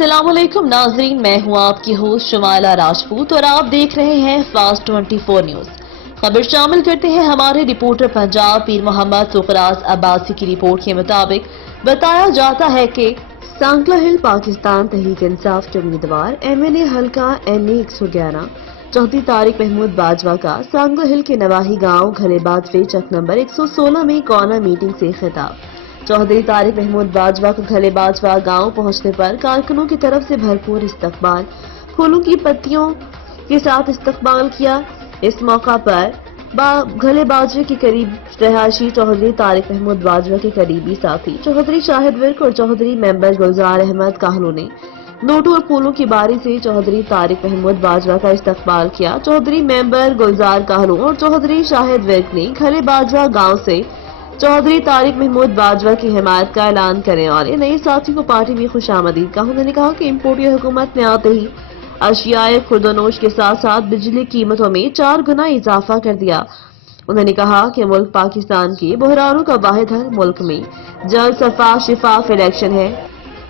अस्सलाम वालेकुम नाजरीन, मैं हूं आपकी होस्ट शमाइला राजपूत और आप देख रहे हैं फास्ट 24 न्यूज। खबर शामिल करते हैं हमारे रिपोर्टर पंजाब पीर मोहम्मद सुखराज अब्बासी की रिपोर्ट के मुताबिक बताया जाता है कि सांगला हिल पाकिस्तान तहरीक इंसाफ के उम्मीदवार MNA हल्का NA 111 चौधरी तारिक महमूद बाजवा का सांगला हिल के नवाही गांव घलेबाज वे चक नंबर 116 में कॉर्नर मीटिंग से खिताब। चौधरी तारिक महमूद बाजवा को घले बाजवा गांव पहुंचने पर कारकुनों की तरफ से भरपूर इस्तकबाल, फूलों की पत्तियों के साथ इस्तकबाल किया। इस मौका पर घले बाजवे के करीब रहायशी चौधरी तारिक महमूद बाजवा के करीबी साथी चौधरी शाहिद विर्क और चौधरी मेंबर गुलजार अहमद काहलू ने नोटों और फूलों की बारी से चौधरी तारिक महमूद बाजवा का इस्तकबाल किया। चौधरी मेंबर गुलजार काहलू और चौधरी शाहिद विर्क ने घले बाजवा गाँव से चौधरी तारिक महमूद बाजवा की हिमायत का ऐलान करने वाले नए साथियों को पार्टी में खुशामदीद कहा। उन्होंने कहा कि इम्पोर्टी हुकूमत ने आते ही अशियाए खुर्दोनोश के साथ साथ बिजली कीमतों में 4 गुना इजाफा कर दिया। उन्होंने कहा कि मुल्क पाकिस्तान के बहरानों का वाहिद हल मुल्क में जल्द सफा शिफाफ इलेक्शन है।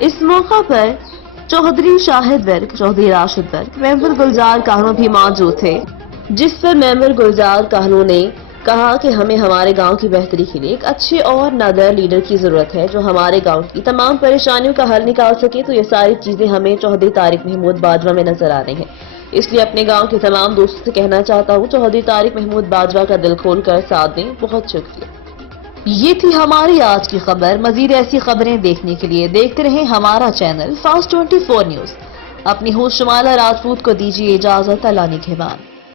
इस मौका पर चौधरी शाहिद वर्क, चौधरी राशिद वर्क, मेंबर गुलजार काहलू भी मौजूद थे, जिस पर मेंबर गुलजार काहलू ने कहा कि हमें हमारे गांव की बेहतरी के लिए एक अच्छे और नादर लीडर की जरूरत है जो हमारे गांव की तमाम परेशानियों का हल निकाल सके। तो ये सारी चीजें हमें चौधरी तारिक महमूद बाजवा में नजर आ रही हैं। इसलिए अपने गांव के तमाम दोस्तों से कहना चाहता हूं, चौधरी तारिक महमूद बाजवा का दिल खोल कर साथ दें। बहुत शुक्रिया। ये थी हमारी आज की खबर। मजीद ऐसी खबरें देखने के लिए देखते रहें हमारा चैनल फास्ट 24 न्यूज। अपनी होस्ट शमाइला राजपूत को दीजिए इजाजत। अल्लाह निगहबान।